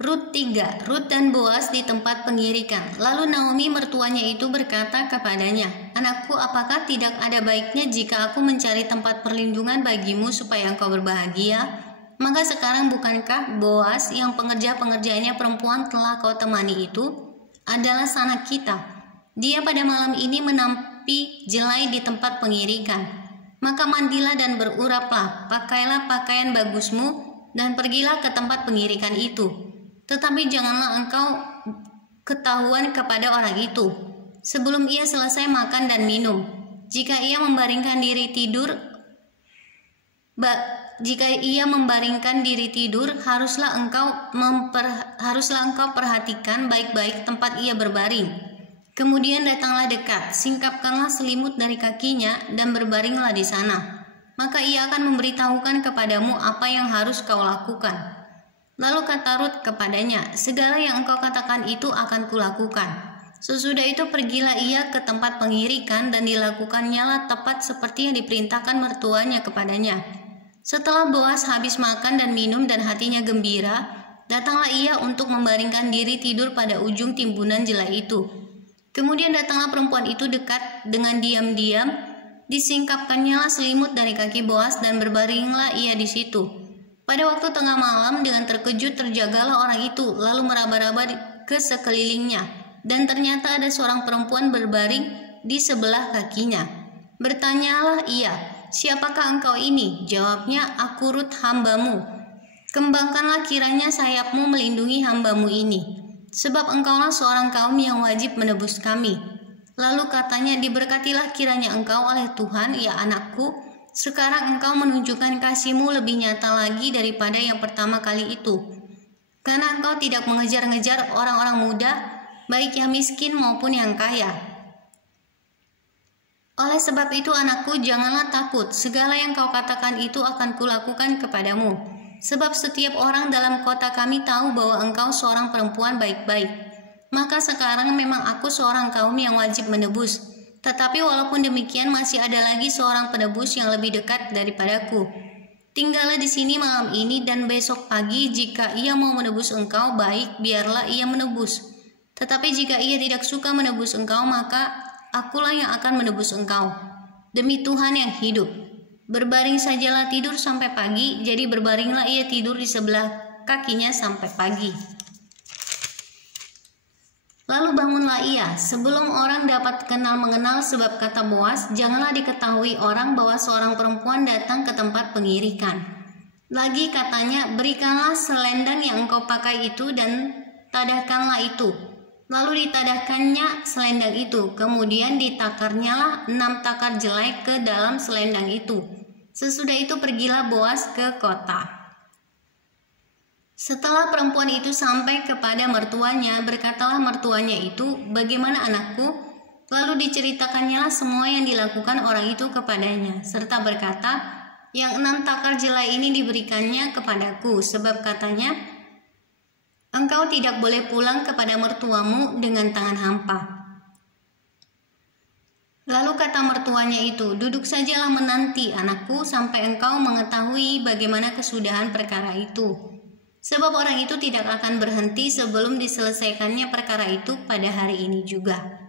Rut 3. Rut dan Boas di tempat pengirikan. Lalu Naomi mertuanya itu berkata kepadanya, "Anakku, apakah tidak ada baiknya jika aku mencari tempat perlindungan bagimu supaya engkau berbahagia? Maka sekarang bukankah Boas yang pengerja-pengerjanya perempuan telah kau temani itu adalah sanak kita? Dia pada malam ini menampi jelai di tempat pengirikan. Maka mandilah dan beruraplah, pakailah pakaian bagusmu dan pergilah ke tempat pengirikan itu. Tetapi janganlah engkau ketahuan kepada orang itu sebelum ia selesai makan dan minum. Jika ia membaringkan diri tidur, haruslah engkau perhatikan baik-baik tempat ia berbaring. Kemudian datanglah dekat, singkapkanlah selimut dari kakinya dan berbaringlah di sana. Maka ia akan memberitahukan kepadamu apa yang harus kau lakukan." Lalu kata Rut kepadanya, "Segala yang engkau katakan itu akan kulakukan." Sesudah itu pergilah ia ke tempat pengirikan dan dilakukannya tepat seperti yang diperintahkan mertuanya kepadanya. Setelah Boas habis makan dan minum dan hatinya gembira, datanglah ia untuk membaringkan diri tidur pada ujung timbunan jelai itu. Kemudian datanglah perempuan itu dekat dengan diam-diam, disingkapkannya selimut dari kaki Boas dan berbaringlah ia di situ. Pada waktu tengah malam dengan terkejut terjagalah orang itu, lalu meraba-raba ke sekelilingnya, dan ternyata ada seorang perempuan berbaring di sebelah kakinya. Bertanyalah ia, "Siapakah engkau ini?" Jawabnya, "Aku Rut hambamu. Kembangkanlah kiranya sayapmu melindungi hambamu ini, sebab engkaulah seorang kaum yang wajib menebus kami." Lalu katanya, "Diberkatilah kiranya engkau oleh Tuhan, ya anakku. Sekarang engkau menunjukkan kasih-Mu lebih nyata lagi daripada yang pertama kali itu, karena engkau tidak mengejar-ngejar orang-orang muda, baik yang miskin maupun yang kaya. Oleh sebab itu anakku, janganlah takut, segala yang kau katakan itu akan kulakukan kepadamu. Sebab setiap orang dalam kota kami tahu bahwa engkau seorang perempuan baik-baik. Maka sekarang memang aku seorang kaum yang wajib menebus. Tetapi walaupun demikian masih ada lagi seorang penebus yang lebih dekat daripadaku. Tinggallah di sini malam ini dan besok pagi jika ia mau menebus engkau, baik, biarlah ia menebus. Tetapi jika ia tidak suka menebus engkau, maka akulah yang akan menebus engkau. Demi Tuhan yang hidup. Berbaring sajalah tidur sampai pagi." Jadi berbaringlah ia tidur di sebelah kakinya sampai pagi. Lalu bangunlah ia, sebelum orang dapat kenal mengenal, sebab kata Boas, "Janganlah diketahui orang bahwa seorang perempuan datang ke tempat pengirikan." Lagi katanya, "Berikanlah selendang yang engkau pakai itu dan tadahkanlah itu." Lalu ditadahkannya selendang itu, kemudian ditakarnyalah 6 takar jelai ke dalam selendang itu. Sesudah itu pergilah Boas ke kota. Setelah perempuan itu sampai kepada mertuanya, berkatalah mertuanya itu, "Bagaimana anakku?" Lalu diceritakannya semua yang dilakukan orang itu kepadanya, serta berkata, "Yang 6 takar jelai ini diberikannya kepadaku, sebab katanya, engkau tidak boleh pulang kepada mertuamu dengan tangan hampa." Lalu kata mertuanya itu, "Duduk sajalah menanti anakku sampai engkau mengetahui bagaimana kesudahan perkara itu. Sebab orang itu tidak akan berhenti sebelum diselesaikannya perkara itu pada hari ini juga."